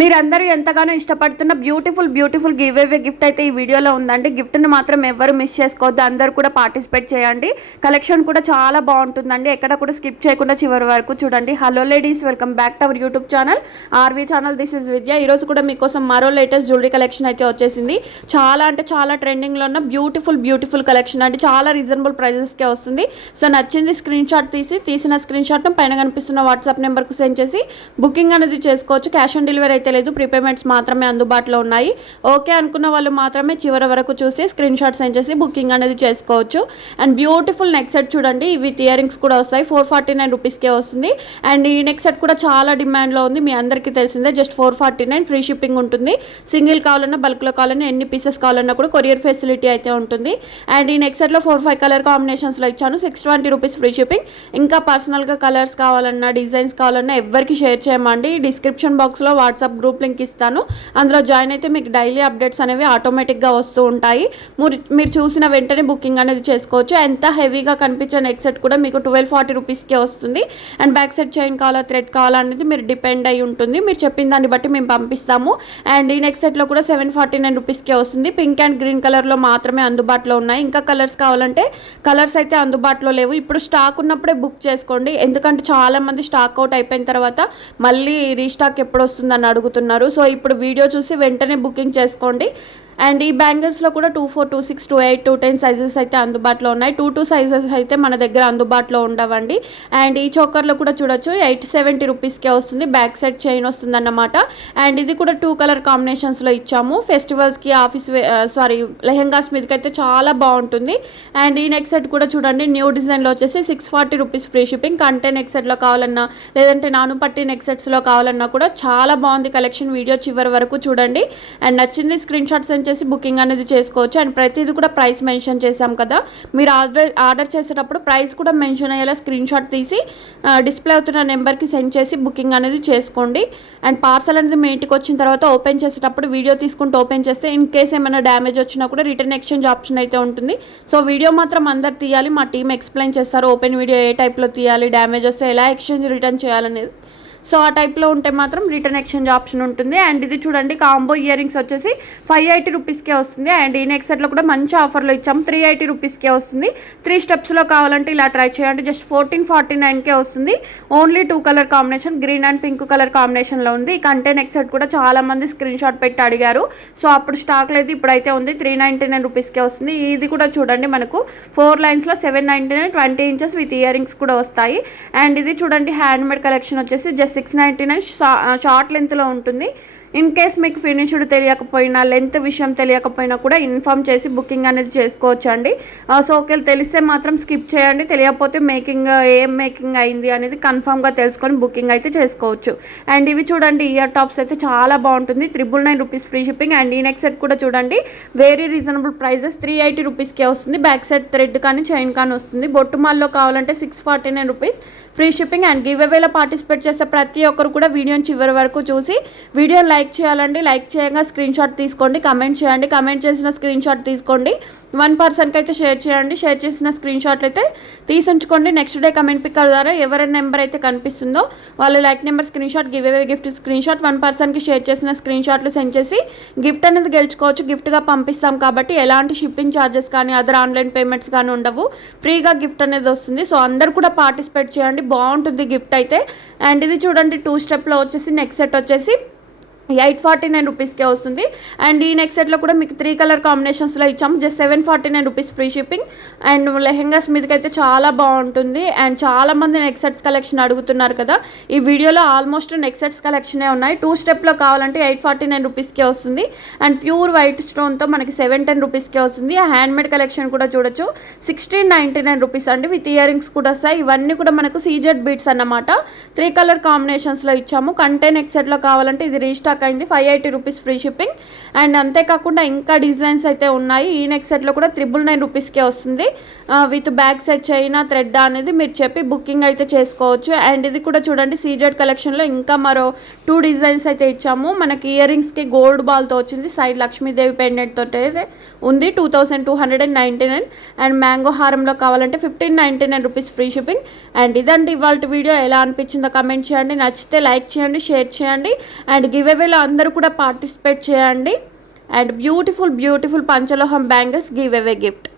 మీరందరూ ఎంతగానో ఇష్టపడుతున్న beautiful give away gift అయితే ఈ వీడియోలో ఉందండి. గిఫ్ట్ని మాత్రం ఎవరు మిస్ చేసుకోవద్దు, అందరూ కూడా పార్టిసిపేట్ చేయండి. కలెక్షన్ కూడా చాలా బాగుంటుందండి, ఎక్కడ కూడా స్కిప్ చేయకుండా చివరి వరకు చూడండి. Hello ladies, welcome back to our YouTube channel RV channel. This is Vidya. ఈరోజు కూడా మీకోసం మరో లేటెస్ట్ జ్యువెలరీ కలెక్షన్ అయితే వచ్చేసింది. చాలా అంటే చాలా ట్రెండింగ్లో ఉన్న బ్యూటిఫుల్ కలెక్షన్ అండి. చాలా రీజనబుల్ ప్రైజెస్కే వస్తుంది. సో నచ్చింది స్క్రీన్ షాట్ తీసిన స్క్రీన్ షాట్ను పైన కనిపిస్తున్న వాట్సాప్ నెంబర్కు సెండ్ చేసి బుకింగ్ అనేది చేసుకోవచ్చు. క్యాష్ ఆన్ డెలివరీ అయితే లేదు, ప్రీపేమెంట్స్ మాత్రమే అందుబాటులో ఉన్నాయి. ఓకే అనుకున్న వాళ్ళు మాత్రమే చివరి వరకు చూసి స్క్రీన్ షాట్ సెండ్ చేసి బుకింగ్ అనేది చేసుకోవచ్చు. అండ్ బ్యూటిఫుల్ నెక్ సెట్ చూడండి, విత్ ఇయర్ రింగ్స్ కూడా వస్తాయి. 449 రూపీస్కే వస్తుంది. అండ్ ఈ నెక్ సెట్ కూడా చాలా డిమాండ్లో ఉంది, మీ అందరికీ తెలిసిందే. జస్ట్ 449, ఫ్రీ షిప్పింగ్ ఉంటుంది. సింగిల్ కావాలన్నా బల్క్లో కావాలన్నా ఎన్ని పీసెస్ కావాలన్నా కూడా కొరియర్ ఫెసిలిటీ అయితే ఉంటుంది. అండ్ ఈ నెక్ సెట్లో 4-5 కలర్ కాంబినేషన్స్లో ఇచ్చాను. 620 రూపీస్ ఫ్రీ షిప్పింగ్. ఇంకా పర్సనల్గా కలర్స్ కావాలన్నా డిజైన్స్ కావాలన్నా ఎవరికి షేర్ చేయమండి. డిస్క్రిప్షన్ బాక్స్లో వాట్సాప్ గ్రూప్ లింక్ ఇస్తాను, అందులో జాయిన్ అయితే మీకు డైలీ అప్డేట్స్ అనేవి ఆటోమేటిక్గా వస్తూ ఉంటాయి. మీరు చూసిన వెంటనే బుకింగ్ అనేది చేసుకోవచ్చు. ఎంత హెవీగా కనిపించే నెక్ సెట్ కూడా మీకు 1240 రూపీస్కే వస్తుంది. అండ్ బ్యాక్ సెట్ చైన్ కావాలా థ్రెడ్ కావాలా అనేది మీరు డిపెండ్ అయి ఉంటుంది, మీరు చెప్పిన దాన్ని బట్టి మేము పంపిస్తాము. అండ్ ఈ నెక్ సెట్లో కూడా 749 రూపీస్కే వస్తుంది. పింక్ అండ్ గ్రీన్ కలర్లో మాత్రమే అందుబాటులో ఉన్నాయి. ఇంకా కలర్స్ కావాలంటే కలర్స్ అయితే అందుబాటులో లేవు. ఇప్పుడు స్టాక్ ఉన్నప్పుడే బుక్ చేసుకోండి, ఎందుకంటే చాలామంది స్టాక్ అవుట్ అయిపోయిన తర్వాత మళ్ళీ రీస్టాక్ ఎప్పుడు వస్తుందని అడుగుతున్నారు. సో ఇప్పుడు వీడియో చూసి వెంటనే బుకింగ్ చేసుకోండి. అండ్ ఈ బ్యాంగిల్స్లో కూడా 24, 26, 28, 210 సైజెస్ అయితే అందుబాటులో ఉన్నాయి. 22 సైజెస్ అయితే మన దగ్గర అందుబాటులో ఉండవండి. అండ్ ఈ చోకర్లో కూడా చూడొచ్చు, 870 రూపీస్కే వస్తుంది. బ్యాక్ సైడ్ చైన్ వస్తుంది అన్నమాట. అండ్ ఇది కూడా 2 కలర్ కాంబినేషన్స్లో ఇచ్చాము. ఫెస్టివల్స్కి లెహెంగాస్ మీదకి అయితే చాలా బాగుంటుంది. అండ్ ఈ నెక్ సెట్ కూడా చూడండి, న్యూ డిజైన్లో వచ్చేసి 640 రూపీస్ ఫ్రీ షిప్పింగ్. కంటే నెక్ సెట్లో కావాలన్నా లేదంటే నానుపట్టి నెక్ సెట్స్లో కావాలన్నా కూడా చాలా బాగుంది కలెక్షన్. వీడియో చివరి వరకు చూడండి. అండ్ నచ్చింది స్క్రీన్ షాట్ సెండ్ చేసి బుకింగ్ అనేది చేసుకోవచ్చు. అండ్ ప్రతిదీ కూడా ప్రైస్ మెన్షన్ చేసాం కదా, మీరు ఆర్డర్ చేసేటప్పుడు ప్రైస్ కూడా మెన్షన్ అయ్యేలా స్క్రీన్ షాట్ తీసి డిస్ప్లే అవుతున్న నెంబర్కి సెండ్ చేసి బుకింగ్ అనేది చేసుకోండి. అండ్ పార్సల్ అనేది మీ ఇంటికి వచ్చిన తర్వాత ఓపెన్ చేసేటప్పుడు వీడియో తీసుకుంటూ ఓపెన్ చేస్తే ఇన్ కేస్ ఏమైనా డ్యామేజ్ వచ్చినా కూడా రిటర్న్ ఎక్స్చేంజ్ ఆప్షన్ అయితే ఉంటుంది. సో వీడియో మాత్రం అందరు తీయాలి, మా టీం ఎక్స్ప్లెయిన్ చేస్తారు ఓపెన్ వీడియో ఏ టైప్లో తీయాలి, డ్యామేజ్ వస్తే ఎలా ఎక్స్చేంజ్ రిటర్న్ చేయాలనేది. సో ఆ టైప్లో ఉంటే మాత్రం రిటర్న్ ఎక్స్చేంజ్ ఆప్షన్ ఉంటుంది. అండ్ ఇది చూడండి, కాంబో ఇయర్ రింగ్స్ వచ్చేసి 580 రూపీస్కే వస్తుంది. అండ్ ఈ నెక్ సెట్లో కూడా మంచి ఆఫర్లో ఇచ్చాము, 380 రూపీస్కే వస్తుంది. 3 స్టెప్స్లో కావాలంటే ఇలా ట్రై చేయండి. జస్ట్ 1449కే వస్తుంది. Only 2 colour combination, green and pink colour కాంబినేషన్లో ఉంది. ఈ కంటే నెక్ సెట్ కూడా చాలామంది స్క్రీన్ షాట్ పెట్టి అడిగారు. సో అప్పుడు స్టాక్ లేదు, ఇప్పుడైతే ఉంది. 399 రూపీస్కే వస్తుంది. ఇది కూడా చూడండి, మనకు 4 లైన్స్లో 799, 20 ఇంచెస్ విత్ ఇయర్ రింగ్స్ కూడా వస్తాయి. అండ్ ఇది చూడండి, హ్యాండ్మేడ్ కలెక్షన్ వచ్చేసి జస్ట్ 699, షార్ట్ లెంత్లో ఉంటుంది. ఇన్ కేస్ మీకు ఫినిష్డ్ తెలియకపోయినా, లెంత్ విషయం తెలియకపోయినా కూడా ఇన్ఫామ్ చేసి బుకింగ్ అనేది చేసుకోవచ్చు అండి. సో ఒకవేళ తెలిస్తే మాత్రం స్కిప్ చేయండి, తెలియకపోతే ఏం మేకింగ్ అయింది అనేది కన్ఫామ్గా తెలుసుకొని బుకింగ్ అయితే చేసుకోవచ్చు. అండ్ ఇవి చూడండి, ఇయర్ టాప్స్ అయితే చాలా బాగుంటుంది. 999 రూపీస్ ఫ్రీ షిప్పింగ్. అండ్ ఈ నెక్ సెట్ కూడా చూడండి, వెరీ రీజనబుల్ ప్రైజెస్, 380 రూపీస్కే వస్తుంది. బ్యాక్ సైడ్ థ్రెడ్ కానీ చైన్ కానీ వస్తుంది. బొట్టుమాల్లో కావాలంటే 649 rupees free shipping. And give అవేలో పార్టిసిపేట్ చేసే ప్రతి ఒక్కరు కూడా వీడియోని చివరి వరకు చూసి వీడియోని లైక్ చేయాలండి. లైక్ చేయగా స్క్రీన్ షాట్ తీసుకోండి, కమెంట్ చేయండి. కమెంట్ చేసిన స్క్రీన్ షాట్ తీసుకోండి, 1 పర్సన్కి అయితే షేర్ చేయండి. షేర్ చేసిన స్క్రీన్ షాట్లు అయితే తీసించుకోండి. నెక్స్ట్ డే కమెంట్ పిక్ ద్వారా ఎవరైనా నెంబర్ అయితే కనిపిస్తుందో వాళ్ళు like number screen shot, give away gift screen shot 1 పర్సన్కి షేర్ చేసిన స్క్రీన్ షాట్లు సెండ్ చేసి గిఫ్ట్ అనేది గెలుచుకోవచ్చు. గిఫ్ట్గా పంపిస్తాం కాబట్టి ఎలాంటి షిప్పింగ్ ఛార్జెస్ కానీ అదర్ ఆన్లైన్ పేమెంట్స్ కానీ ఉండవు, ఫ్రీగా గిఫ్ట్ అనేది వస్తుంది. సో అందరు కూడా పార్టిసిపేట్ చేయండి, బాగుంటుంది గిఫ్ట్ అయితే. అండ్ ఇది చూడండి, 2 స్టెప్లో వచ్చేసి నెక్ సెట్ వచ్చేసి 849 రూపీస్కే వస్తుంది. అండ్ ఈ నెక్ సెట్లో కూడా మీకు 3 కలర్ కాంబినేషన్స్లో ఇచ్చాము. Just 749 rupees free shipping. And lehengas మీదకి అయితే చాలా బాగుంటుంది. అండ్ చాలామంది నెక్ సెట్స్ కలెక్షన్ అడుగుతున్నారు కదా, ఈ వీడియోలో ఆల్మోస్ట్ నెక్ సెట్స్ కలెక్షనే ఉన్నాయి. 2 స్టెప్లో కావాలంటే 849 రూపీస్కే వస్తుంది. అండ్ ప్యూర్ వైట్ స్టోన్తో మనకి 710 రూపీస్కే వస్తుంది. హ్యాండ్మేడ్ కలెక్షన్ కూడా చూడొచ్చు, 1699 రూపీస్ అండి, విత్ ఇయర్ రింగ్స్ కూడా వస్తాయి. ఇవన్నీ కూడా మనకు సీజెడ్ బీట్స్ అన్నమాట. 3 కలర్ కాంబినేషన్స్లో ఇచ్చాము. కంటే నెక్ సెట్లో కావాలంటే ఇది రీస్టాక్ అయింది, 580 రూపీస్ ఫ్రీ షిప్పింగ్. అండ్ అంతేకాకుండా ఇంకా డిజైన్స్ అయితే ఉన్నాయి. ఈ నెక్ సెట్లో కూడా 999 రూపీస్కే వస్తుంది. With back side China thread అనేది మీరు చెప్పి బుకింగ్ అయితే చేసుకోవచ్చు. అండ్ ఇది కూడా చూడండి, సీజెడ్ కలెక్షన్లో ఇంకా మరో 2 డిజైన్స్ అయితే ఇచ్చాము. మనకి ఇయర్ రింగ్స్కి గోల్డ్ బాల్తో వచ్చింది, సైడ్ లక్ష్మీదేవి పెండెంట్ తోటి అయితే ఉంది, 2299. అండ్ మ్యాంగో హారంలో కావాలంటే 1599 రూపీస్ ఫ్రీ షిప్పింగ్. అండ్ ఇదండి ఇవాళ వీడియో. ఎలా అనిపించిందో కమెంట్ చేయండి, నచ్చితే లైక్ చేయండి, షేర్ చేయండి. అండ్ గివ్ అవే వీడియోలో అందరూ కూడా పార్టిసిపేట్ చేయండి. అండ్ బ్యూటిఫుల్ పంచలోహం బ్యాంగిల్స్ గివ్ అవే గిఫ్ట్.